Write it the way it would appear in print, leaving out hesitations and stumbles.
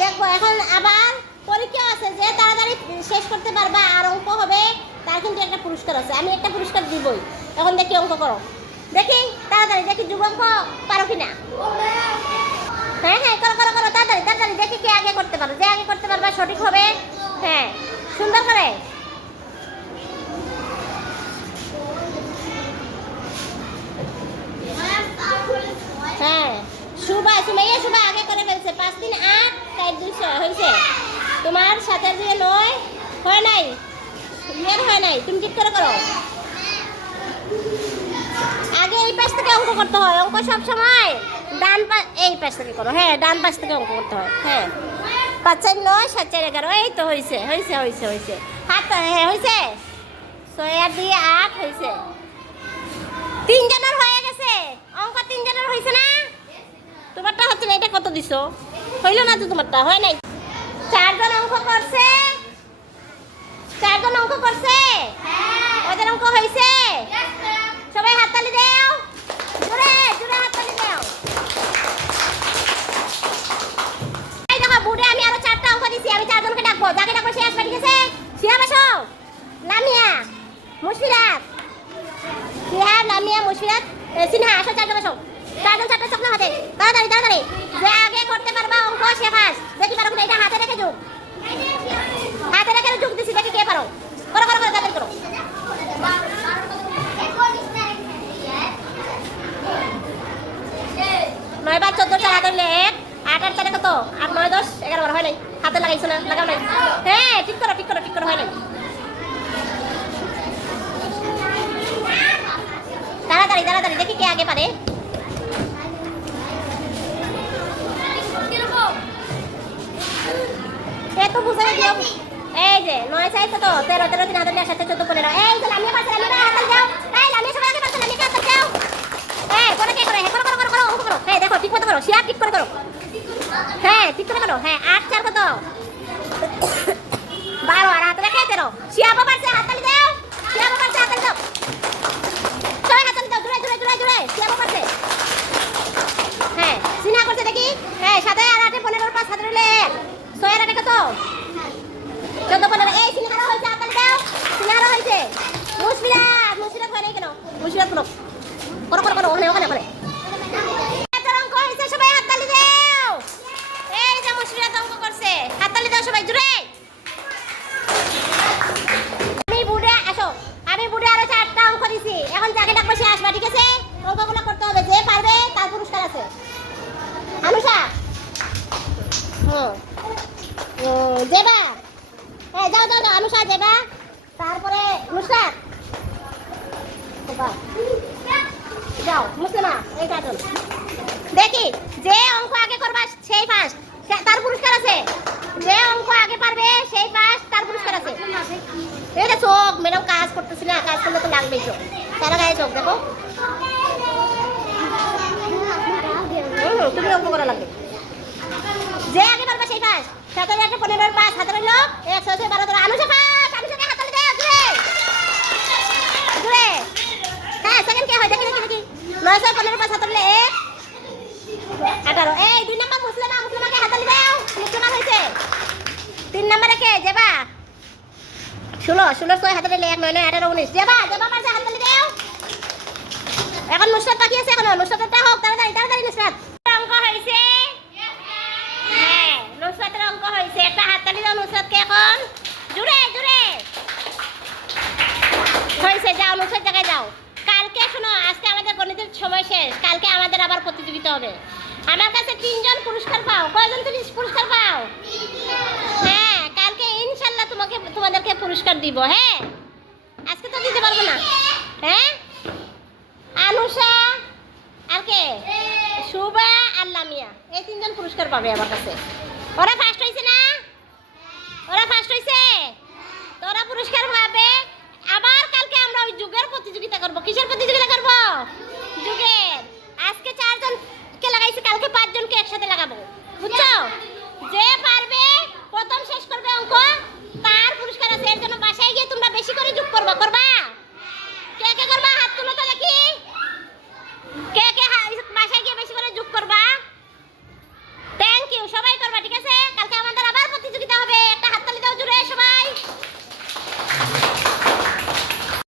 দেখো এখন আবার পরীক্ষা আছে, যে তাড়াতাড়ি শেষ করতে পারবা আর অঙ্ক হবে তার কিন্তু একটা পুরস্কার আছে। আমি একটা পুরস্কার দিবই। এখন দেখি অঙ্ক করো, দেখি তাড়াতাড়ি, দেখি যুগ অঙ্ক পারো কিনা। হ্যাঁ হ্যাঁ, করো করো করো, তাড়াতাড়ি তাড়াতাড়ি, দেখি কে আগে করতে পারো। যে আগে করতে পারবা সঠিক হবে। হ্যাঁ, সুন্দর করে। হ্যাঁ, সুমাইয়া আগে করে ফেলছে। 5 3 8 4 2 6 হয়েছে। তোমার 7 আর 2 9 হয় নাই, ইয়ার হয় নাই। তুমি ঠিক করে করো। আগে এই পাশ থেকে অঙ্ক করতে হয়। অঙ্ক সব সময় ডান পাশ, এই পাশ থেকে করো। হ্যাঁ, ডান পাশ থেকে অঙ্ক করতে হয়। হ্যাঁ, 5 4 9 7 4 11, এই তো হয়েছে হয়েছে হয়েছে হয়েছে। হাত, হ্যাঁ হয়েছে। 6 আর 2 8 হয়েছে। 3 জনের হয়ে গেছে অঙ্ক। 3 জনের হয়েছে না? তোমারটা হচ্ছে না। এটা কত দিছো? হইল না তো, তোমারটা হয় নাই। 4 জন অঙ্ক করছে। 4 জন অঙ্ক করছে। ওদের অঙ্ক হয়েছে। সবাই হাততালি দাও, জোরে জোরে হাততালি দাও। এই দেখো বুড়ে, আমি আরো 4টা অঙ্ক দিছি। আমি 4 জনকে ডাকবো। যাকে ডাকবো সে আসবে, ঠিক আছে? শিয়া বসো। লামিয়া, মুশফিরাত, শিয়া, লামিয়া, মুশফিরাত, সিনহা, আসো 4 জন আসো। 4 জন 4টা চকনা হাতে, তাড়াতাড়ি তাড়াতাড়ি। যে আগে করতে পারবা অঙ্ক সে ফার্স্ট। দেখি পারো কিনা। এটা হাতে রেখে যোগ, হাতে রেখে যোগ দিছি। দেখি কে পারো। করো করো করো, তাড়াতাড়ি করো। 9 বার 14 4 হাতে 1 8 8 4 কত? 8 9 10 11 বার হয় নাই। হাতে লাগাইছো না? লাগাও নাই। হ্যাঁ, ঠিক করো ঠিক করো ঠিক করো, হয় নাই। তাড়াতাড়ি তাড়াতাড়ি, দেখি কে আগে পারে। এত বুঝাই দিও। এই যে 9 6 কত? 13 13 3 হাতে 7 14 15। এই যে লামিয়া পারছে, লামিয়া হাতে দাও। এই লামিয়া সবাই আগে পারছে, লামিয়া হাতে দাও। এই করে কে করে? হ্যাঁ, করো করো করো করো, অঙ্ক করো। হ্যাঁ, দেখো ঠিক মতো করো। শিয়া ঠিক করে করো। হ্যাঁ, ঠিক করে করো। হ্যাঁ, 8 4 কত? 12 আর হাতে রেখে 13। শিয়া পারছে, হাততালি দাও। শিয়া পারছে, হাততালি দাও। সবাই হাততালি দাও, জোরে জোরে জোরে জোরে। শিয়া পারছে। হ্যাঁ, সিনহা করছে দেখি। হ্যাঁ, 7 আর 8 15 5 হাতে রইলে 6 আর 8 কত? 14 15। এই সিনহারা হয়েছে, হাততালি দাও। সিনহারা হয়েছে। মুশফিরাত, মুশফিরাত হয় নাই কেন? মুশফিরাত করো করো করো করো, ওখানে ওখানে ওখানে। অঙ্ক হয়েছে, সবাই হাততালি দাও। এই যে মুশফিরাত অঙ্ক করছে, হাততালি দাও সবাই জোরে। আমি বুড়ে আসো। আমি বুড়ে আরো 4টা অঙ্ক দিছি। এখন যাকে ডাকবো সে আসবা, ঠিক আছে? অঙ্কগুলো করতে হবে। যে পারবে তার পুরস্কার আছে। আনুষা, জেবা, হ্যাঁ যাও যাও যাও। আনুষা, জেবা, তারপরে নুসরাত, যাও মুসলিমা। এই 4 জন। দেখি যে অঙ্ক আগে করবা সেই ফার্স্ট, তার পুরস্কার আছে। যে অঙ্ক আগে পারবে সেই ফার্স্ট, তার পুরস্কার আছে। এটা চোখ ম্যাডাম কাজ করতেছি না, কাজ করলে তো লাগবেই চোখ। তারা গায়ে চোখ দেখো। তুমি অঙ্ক করা লাগবে। যে আগে পারবে সেই ফার্স্ট। 7 আর 8 15 5 হাতে রইল 1 6 12 13। আনুষা ফার্স্ট, আনুষাকে হাততালি দাও জোরে জোরে। হ্যাঁ, সেকেন্ড কে হয় দেখি দেখি দেখি। 9 6 15 5 হাতে রইল 1 18। এই 2 নাম্বার মুসলিমা, মুসলিমাকে হাততালি দাও। মুসলিমা হয়েছে। 3 নাম্বারে কে? জেবা, 16 16 6 হাতে রইল 1 9 9 18 19। জেবা, জেবা পারছে, হাততালি দাও। এখন নুসরাত বাকি আছে। এখন নুসরাতটা হোক, তাড়াতাড়ি তাড়াতাড়ি। নুসরাত অঙ্ক হয়েছে। হ্যাঁ, নুসরাতের অঙ্ক হয়েছে। একটা হাততালি দাও নুসরাতকে এখন জোরে জোরে। হয়েছে, যাও নুসরাত জায়গায় যাও। কালকে শোনো, আজকে আমাদের গণিতের সময় শেষ। কালকে আমাদের আবার প্রতিযোগিতা হবে। আমার কাছে 3 জন পুরস্কার পাও। কয়জন তুমি পুরস্কার পাও? হ্যাঁ, কালকে ইনশাআল্লাহ তোমাদেরকে পুরস্কার দিব। হ্যাঁ, আজকে তো দিতে পারবো না। হ্যাঁ, আনুষা আর কে? শুভা আর লামিয়া, এই 3 জন পুরস্কার পাবে আমার কাছে। ওরা ফার্স্ট হয়েছে না? ওরা ফার্স্ট হয়েছে। তোরা পুরস্কার পাবে। আবার কালকে আমরা ওই যুগের প্রতিযোগিতা করব। কিসের প্রতিযোগিতা করব? যুগের। আজকে 4 জনকে লাগাইছি, কালকে 5 জনকে একসাথে লাগাবো, বুঝছো?